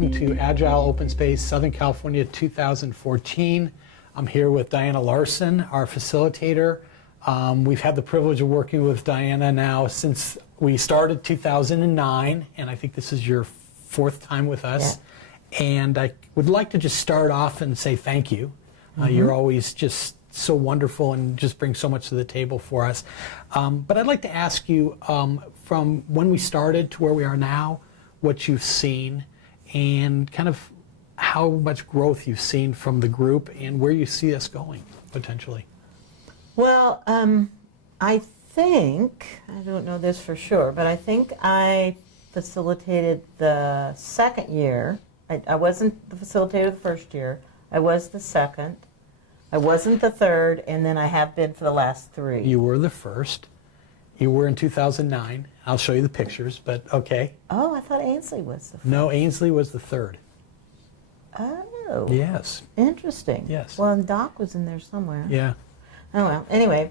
welcome to Agile Open Southern California 2014. I'm here with Diana Larsen, our facilitator. We've had the privilege of working with Diana now since we started 2009, and I think this is your fourth time with us. Yeah. And I would like to just start off and say thank you. You're always just so wonderful and just bring so much to the table for us. But I'd like to ask you, from when we started to where we are now, what you've seen and kind of how much growth you've seen from the group and where you see us going potentially. Well, I think, I don't know this for sure, but I think I facilitated the second year. I wasn't the facilitator the first year. I was the second. I wasn't the third, and then I have been for the last three. You were the first. You were in 2009. I'll show you the pictures, but okay. Oh, I thought Ainsley was the first. No, Ainsley was the third. Oh. Yes. Interesting. Yes. Well, and Doc was in there somewhere. Yeah. Oh, well. Anyway.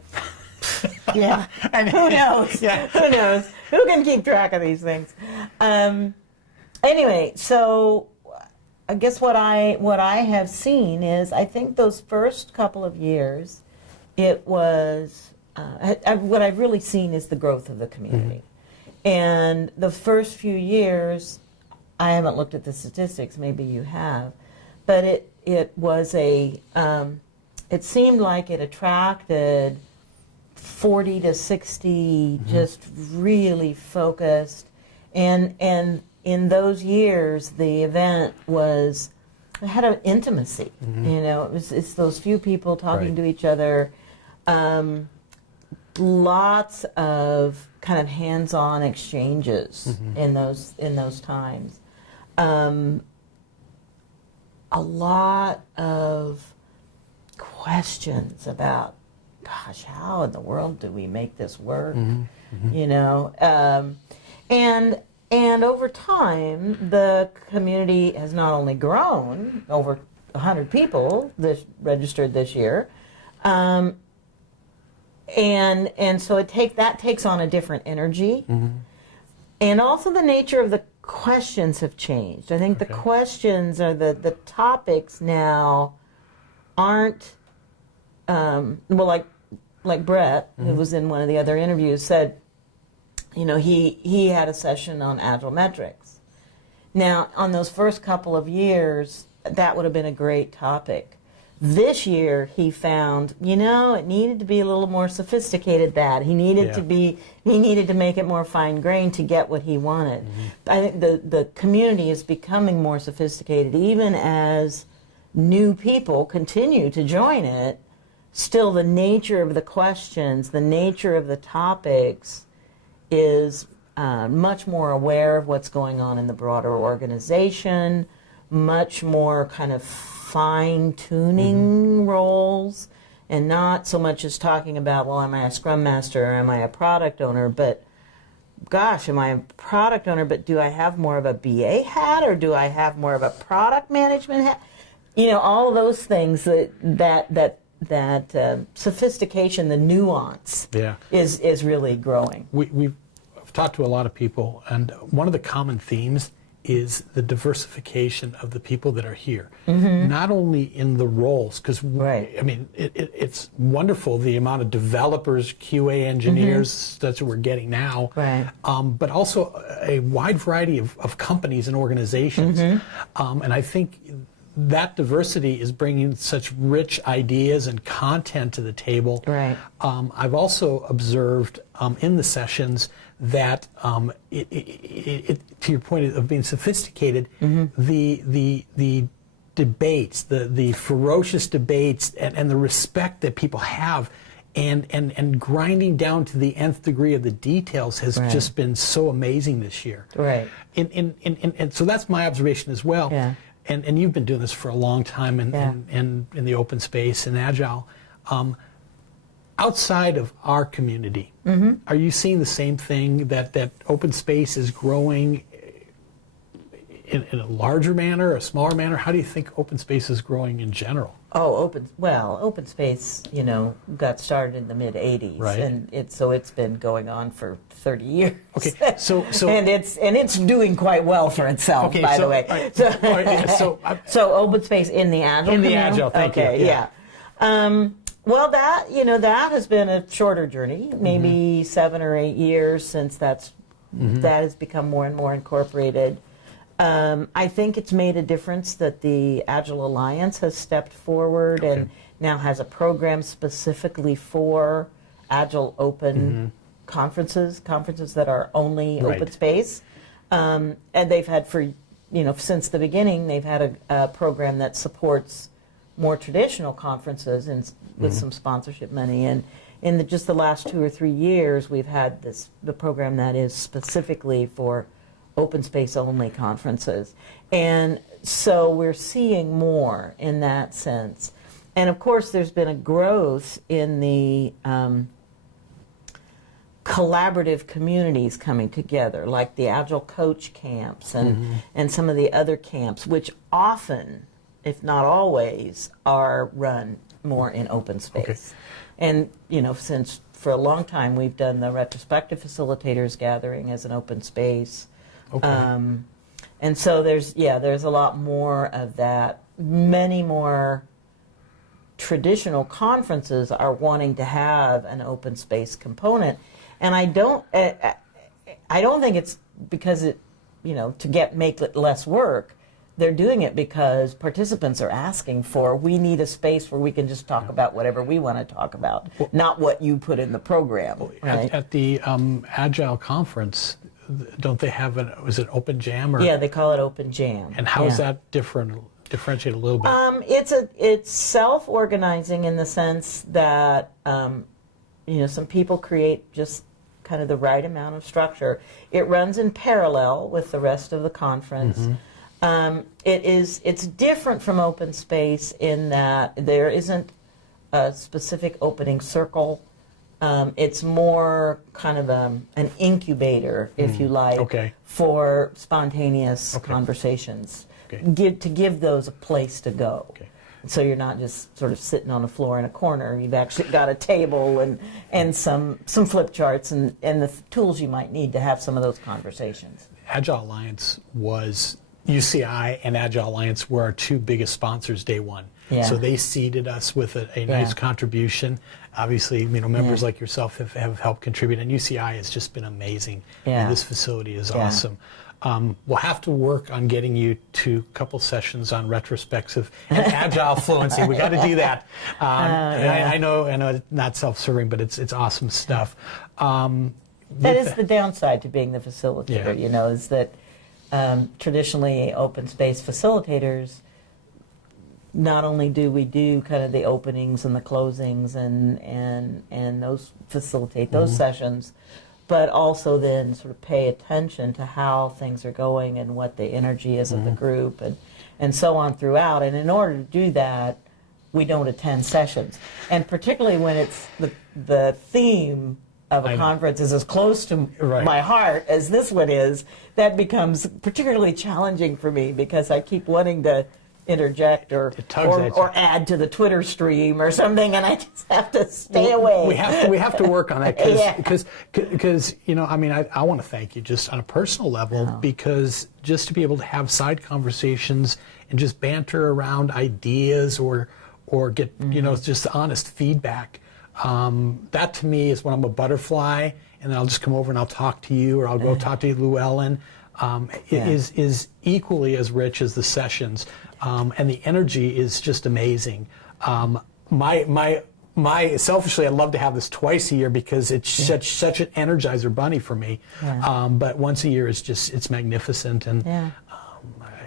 Yeah. And who knows? Yeah. Who knows? Who can keep track of these things? Anyway, so I guess what I have seen is I think those first couple of years, it was what I've really seen is the growth of the community. And the first few years, I haven't looked at the statistics. Maybe you have, but it was a it seemed like it attracted 40 to 60 just really focused, and in those years the event had an intimacy. You know, it's those few people talking to each other. Lots of kind of hands-on exchanges in those times. A lot of questions about, gosh, how in the world do we make this work? You know, and over time, the community has not only grown, over 100 people registered this year, and so that takes on a different energy, and also the nature of the questions have changed. I think the questions or the topics now aren't well, like Brett, who was in one of the other interviews, said, you know, he had a session on Agile metrics. Now, on those first couple of years, that would have been a great topic. This year, he found, you know, it needed to be a little more sophisticated. He needed to make it more fine-grained to get what he wanted. I think the community is becoming more sophisticated, even as new people continue to join it. Still, the nature of the questions, the nature of the topics is much more aware of what's going on in the broader organization, much more kind of fine-tuning roles, and not so much as talking about, well, am I a Scrum Master or am I a product owner, but gosh, am I a product owner, but do I have more of a BA hat or do I have more of a product management hat? You know, all of those things that sophistication, the nuance is really growing. We've talked to a lot of people, and one of the common themes is the diversification of the people that are here. Not only in the roles, because I mean, it's wonderful the amount of developers, QA engineers, that's what we're getting now, but also a wide variety of companies and organizations. And I think that diversity is bringing such rich ideas and content to the table. I've also observed in the sessions that, to your point of being sophisticated, the debates, the ferocious debates, and the respect that people have, and grinding down to the nth degree of the details has just been so amazing this year. And so that's my observation as well. And you've been doing this for a long time in the open space and Agile. Outside of our community, are you seeing the same thing, that open space is growing in a larger manner, a smaller manner? How do you think open space is growing in general? Oh, open space, got started in the mid '80s, Right. and it's been going on for 30 years. Okay, so and it's doing quite well for itself, okay, by so, the way. So open space in the Agile. In the community? Agile, thank you. Okay, yeah. Well, that has been a shorter journey, maybe 7 or 8 years since that has become more and more incorporated. I think it's made a difference that the Agile Alliance has stepped forward and now has a program specifically for Agile Open conferences that are only open space. And they've had since the beginning, they've had a program that supports more traditional conferences and with some sponsorship money. And in just the last 2 or 3 years, we've had the program that is specifically for open space only conferences. And so we're seeing more in that sense. And of course, there's been a growth in the collaborative communities coming together, like the Agile Coach camps and some of the other camps, which often, if not always, are run more in open space. And, since for a long time we've done the retrospective facilitators gathering as an open space. And so there's a lot more of that. Many more traditional conferences are wanting to have an open space component, and I don't think it's because to make it less work. They're doing it because participants are asking we need a space where we can just talk about whatever we want to talk about, not what you put in the program. Right? At the Agile conference, don't they have is it Open Jam? Yeah, they call it Open Jam. And how is that differentiate a little bit? It's self-organizing in the sense that some people create just kind of the right amount of structure. It runs in parallel with the rest of the conference. It's different from open space in that there isn't a specific opening circle. It's more kind of an incubator, if you like, for spontaneous conversations. To give those a place to go. So you're not just sort of sitting on the floor in a corner. You've actually got a table and some flip charts and the tools you might need to have some of those conversations. Agile Alliance was UCI and Agile Alliance were our 2 biggest sponsors day one. So they seeded us with a nice contribution. Obviously, members like yourself have helped contribute, and UCI has just been amazing. And this facility is awesome. We'll have to work on getting you to a couple sessions on retrospective and agile fluency. We got to do that. I know it's not self-serving, but it's awesome stuff. That is the downside to being the facilitator. Is that traditionally open space facilitators, not only do we do kind of the openings and the closings and those facilitate those sessions, but also then sort of pay attention to how things are going and what the energy is of the group and so on throughout. And in order to do that, we don't attend sessions. And particularly when it's the theme of a conference is as close to my heart as this one is, that becomes particularly challenging for me because I keep wanting to interject or add to the Twitter stream or something, and I just have to stay away. We have to work on that because I want to thank you just on a personal level because just to be able to have side conversations and just banter around ideas or get just honest feedback. That to me is when I'm a butterfly, and then I'll just come over and I'll talk to you, or I'll go talk to Llewellyn. It is equally as rich as the sessions, and the energy is just amazing. My selfishly, I'd love to have this twice a year because it's such an energizer bunny for me. But once a year it's magnificent and.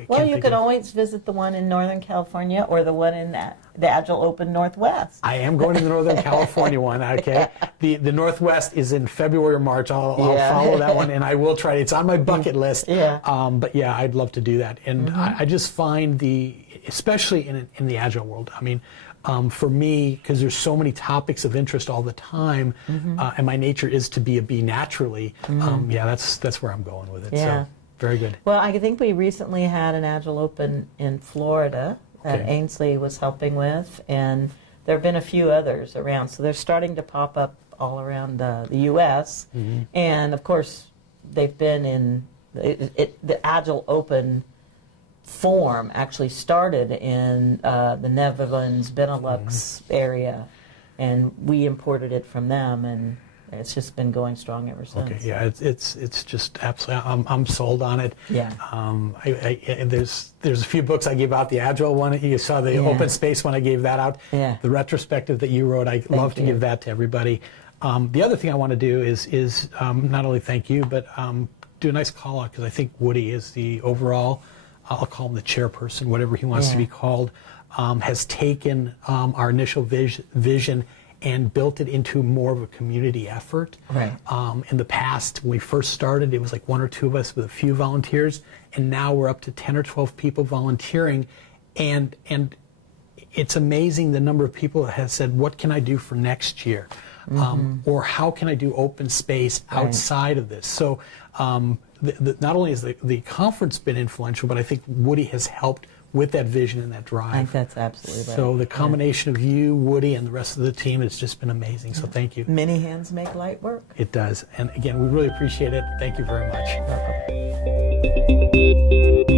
Well, you can always visit the one in Northern California or the one in the Agile Open Northwest. I am going to the Northern California one, okay? The Northwest is in February or March. I'll follow that one, and I will try. It's on my bucket list. But yeah, I'd love to do that. And I just find especially in the Agile world, for me, because there's so many topics of interest all the time, and my nature is to be a bee naturally, that's where I'm going with it. So Very good. Well, I think we recently had an Agile Open in Florida that Okay. Ainsley was helping with, and there have been a few others around. So they're starting to pop up all around the U.S. And of course, they've been in the Agile Open form actually started in the Netherlands, Benelux area, and we imported it from them, and it's just been going strong ever since. Okay, yeah, it's just absolutely. I'm sold on it. Yeah. And there's a few books I gave out. The Agile one, you saw the Open Space one. I gave that out. Yeah. The retrospective that you wrote, I love to give that to everybody. The other thing I want to do is not only thank you, but do a nice call out, because I think Woody is the overall, I'll call him the chairperson, whatever he wants to be called, has taken our initial vision and built it into more of a community effort. Right. In the past, when we first started, it was like 1 or 2 of us with a few volunteers, and now we're up to 10 or 12 people volunteering, and it's amazing the number of people that have said, what can I do for next year? Or how can I do open space outside of this? So not only has the conference been influential, but I think Woody has helped with that vision and that drive. I think that's absolutely right. So the combination of you, Woody, and the rest of the team has just been amazing. So thank you. Many hands make light work. It does. And again, we really appreciate it. Thank you very much. Welcome.